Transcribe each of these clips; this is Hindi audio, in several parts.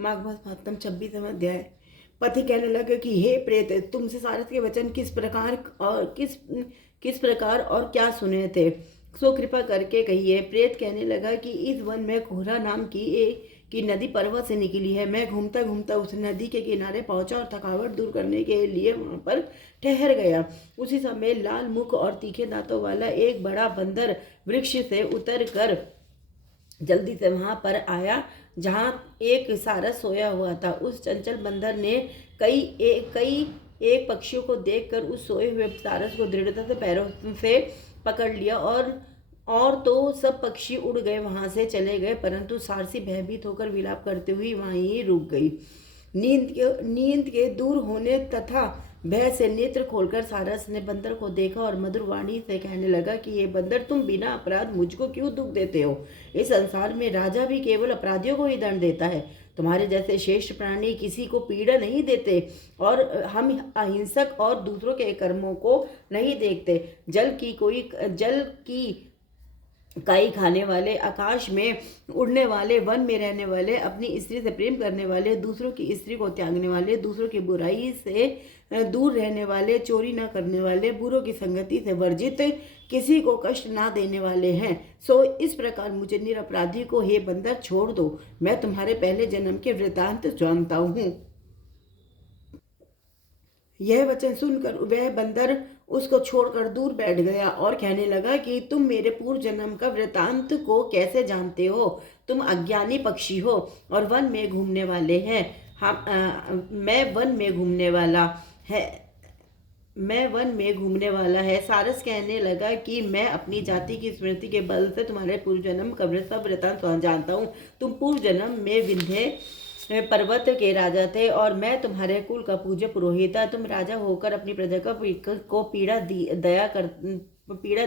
माघ मातम 26वां अध्याय। पति कहने लगे कि हे प्रेत, तुमसे सारस के वचन किस प्रकार और क्या सुने थे, सो कृपा करके कहिए। प्रेत कहने लगा कि इस वन में कोहरा नाम की नदी पर्वत से निकली है। मैं घूमता घूमता उस नदी के किनारे पहुंचा और थकावट दूर करने के लिए वहां पर ठहर गया। उसी समय लाल मुख और तीखे दांतों वाला एक बड़ा बंदर वृक्ष से उतर कर जल्दी से वहां पर आया जहां एक सारस सोया हुआ था। उस चंचल बंदर ने कई एक पक्षियों को देखकर उस सोए हुए सारस को दृढ़ता से पैरों से पकड़ लिया और तो सब पक्षी उड़ गए, वहां से चले गए, परंतु सारसी भयभीत होकर विलाप करते हुए वहीं ही रुक गई। नींद के दूर होने तथा भय से नेत्र खोलकर सारस ने बंदर को देखा और मधुर वाणी से कहने लगा कि ये बंदर, तुम बिना अपराध मुझको क्यों दुख देते हो? इस संसार में राजा भी केवल अपराधियों को ही दंड देता है। तुम्हारे जैसे श्रेष्ठ प्राणी किसी को पीड़ा नहीं देते और हम अहिंसक और दूसरों के कर्मों को नहीं देखते। जल की काई खाने वाले, आकाश में उड़ने वाले, वन में रहने वाले, अपनी स्त्री से प्रेम करने वाले, दूसरों की स्त्री को त्यागने वाले, दूसरों की बुराई से दूर रहने वाले, चोरी न करने वाले, बुरों की संगति से वर्जित, किसी को कष्ट ना देने वाले हैं। सो इस प्रकार मुझे निरपराधी को हे बंदर छोड़ दो। मैं तुम्हारे पहले जन्म के वृतांत जानता हूँ। यह वचन सुनकर वह बंदर उसको छोड़कर दूर बैठ गया और कहने लगा कि तुम मेरे पूर्व जन्म का वृतांत को कैसे जानते हो? तुम अज्ञानी पक्षी हो और वन में घूमने वाले हैं। मैं वन में घूमने वाला है। सारस कहने लगा कि मैं अपनी जाति की स्मृति के बल से तुम्हारे पूर्व जन्म का सब वृतांत जानता हूँ। तुम पूर्व जन्म में विंध्य पर्वत के राजा थे और मैं तुम्हारे कुल का पूज्य पुरोहित था। तुम राजा होकर अपनी प्रजा को पीड़ा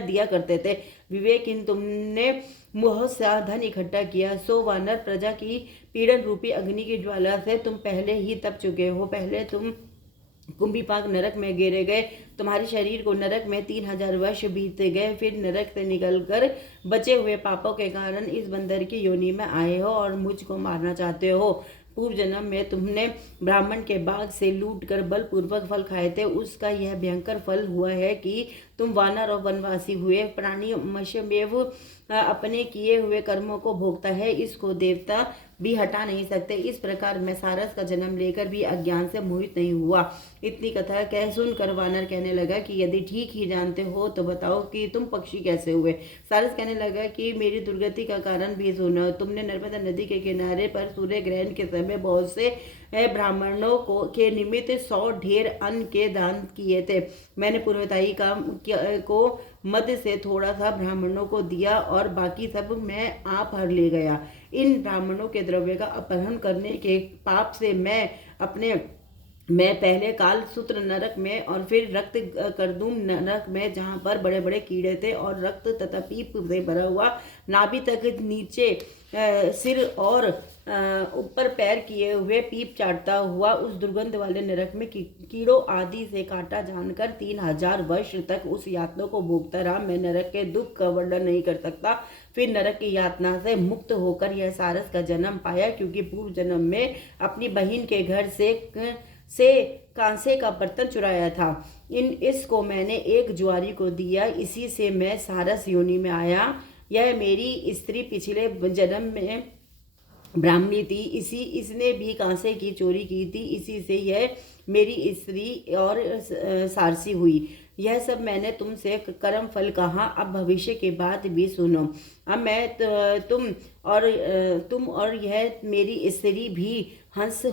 दिया करते थे। विवेकहीन तुमने मोह से धन इकट्ठा किया। सो वानर, प्रजा की पीड़न रूपी अग्नि की ज्वाला से तुम पहले ही तप चुके हो। पहले तुम कुंभीपाक नरक में गिरे गए। तुम्हारे शरीर को नरक में 3000 वर्ष बीत गए। फिर नरक से निकलकर बचे हुए पापों के कारण इस बंदर की योनि में आए हो और मुझको मारना चाहते हो। पूर्व जन्म में तुमने ब्राह्मण के बाग से लूट कर बलपूर्वक फल खाए थे। उसका यह भयंकर फल हुआ है कि तुम वानर और वनवासी हुए। प्राणी मशमेव अपने किए हुए कर्मों को भोगता है, इसको देवता भी हटा नहीं सकते। इस प्रकार मैं सारस का जन्म लेकर भी अज्ञान से मोहित नहीं हुआ। इतनी कथा कह सुनकर वानर कहने लगा कि यदि ठीक ही जानते हो तो बताओ कि तुम पक्षी कैसे हुए। सारस कहने लगा कि मेरी दुर्गति का कारण भी सुनो। तुमने नर्मदा नदी के किनारे पर सूर्य ग्रहण के समय बहुत से ब्राह्मणों के निमित्त 100 ढेर अन्न के दान किए थे। मैंने पूर्वताई को मध्य से थोड़ा सा ब्राह्मणों को दिया और बाकी सब मैं आप हर ले गया। इन ब्राह्मणों के द्रव्य का अपहरण करने के पाप से मैं पहले काल सूत्र नरक में और फिर रक्त करदूम नरक में, जहाँ पर बड़े बड़े कीड़े थे और रक्त तथा पीप से भरा हुआ नाभि तक नीचे सिर और ऊपर पैर किए हुए पीप चाटता हुआ उस दुर्गंध वाले नरक में कीड़ों आदि से काटा जानकर 3000 वर्ष तक उस यातना को भोगता रहा। मैं नरक के दुख का वर्णन नहीं कर सकता। फिर नरक की यातना से मुक्त होकर यह सारस का जन्म पाया, क्योंकि पूर्व जन्म में अपनी बहन के घर से कांसे का बर्तन चुराया था। इसको मैंने एक जुआरी को दिया, इसी से मैं सारस योनि में आया। यह मेरी स्त्री पिछले जन्म में ब्राह्मणी थी, इसने भी कांसे की चोरी की थी, इसी से यह मेरी स्त्री और सारसी हुई। यह सब मैंने तुमसे कर्म फल कहा, अब भविष्य की बात भी सुनो। अब मैं तुम और यह मेरी स्त्री भी हंस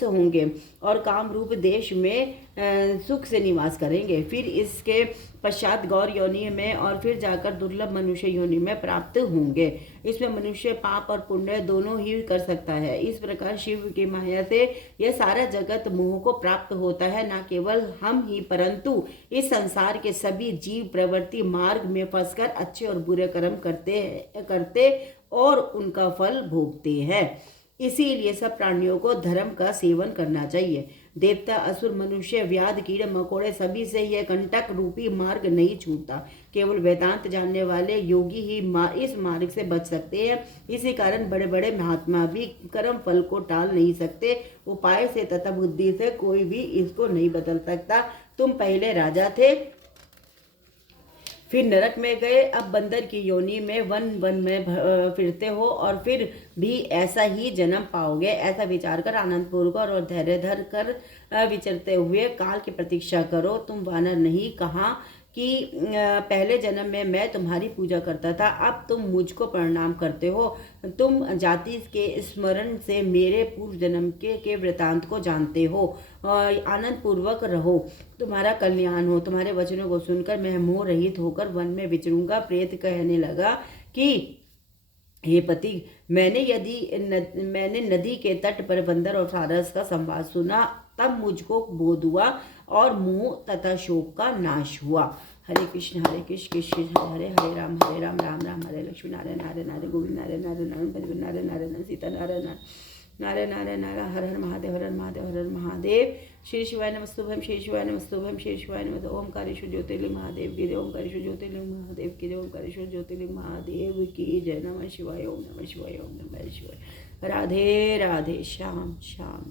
होंगे और काम रूप देश में सुख से निवास करेंगे। फिर इसके पश्चात गौर योनि में और फिर जाकर दुर्लभ मनुष्य योनि में प्राप्त होंगे। इसमें मनुष्य पाप और पुण्य दोनों ही कर सकता है। इस प्रकार शिव की माया से यह सारा जगत मोह को प्राप्त होता है। न केवल हम ही परंतु इस संसार के सभी जीव प्रवृत्ति मार्ग में फंसकर अच्छे और बुरे कर्म करते और उनका फल भोगते हैं। इसीलिए सब प्राणियों को धर्म का सेवन करना चाहिए। देवता, असुर, मनुष्य, व्याध, कीड़े मकोड़े सभी से यह कंटक रूपी मार्ग नहीं छूटता। केवल वेदांत जानने वाले योगी ही इस मार्ग से बच सकते हैं। इसी कारण बड़े बड़े महात्मा भी कर्म फल को टाल नहीं सकते। उपाय से तथा बुद्धि से कोई भी इसको नहीं बदल सकता। तुम पहले राजा थे, फिर नरक में गए, अब बंदर की योनि में वन वन में फिरते हो और फिर भी ऐसा ही जन्म पाओगे। ऐसा विचार कर आनंद पूर्वक और धैर्य धर कर विचरते हुए काल की प्रतीक्षा करो। तुम वानर नहीं कहा कि पहले जन्म में मैं तुम्हारी पूजा करता था, अब तुम मुझको प्रणाम करते हो। तुम जाति के स्मरण से मेरे पूर्व जन्म के वृतांत को जानते हो। आनंद पूर्वक रहो, तुम्हारा कल्याण हो। तुम्हारे वचनों को सुनकर मैं मोह रहित होकर वन में विचरूंगा। प्रेत कहने लगा कि हे पति, मैंने नदी के तट पर बंदर और सारस का संवाद सुना, तब मुझको बोध हुआ और मोह तथा शोक का नाश हुआ। हरे कृष्ण कृष्ण कृष्ण हरे हरे, राम राम राम हरे लक्ष्मी नारायण नारायण नारायण गोविंद नारायण नारायण नारायण परिवृत नारायण नारायण सीता नारायण नारायण नारायण नारायण हर हर महादेव हर हर महादेव हर हर महादेव। श्री शिवाय नमस्तुभ्यं श्री शिवाय नमस्तुभ्यं श्री शिवाय नमः। ओमकारेश्वर ज्योतिर्लिंग महादेव की जय। ओमकारेश्वर ज्योतिर्लिंग महादेव की जय। ओमकारेश्वर ज्योतिर्लिंग महादेव की जय। नमः शिवाय। ओम नमः शिवाय। ओम नमः शिवाय। राधे राधे। श्याम श्याम।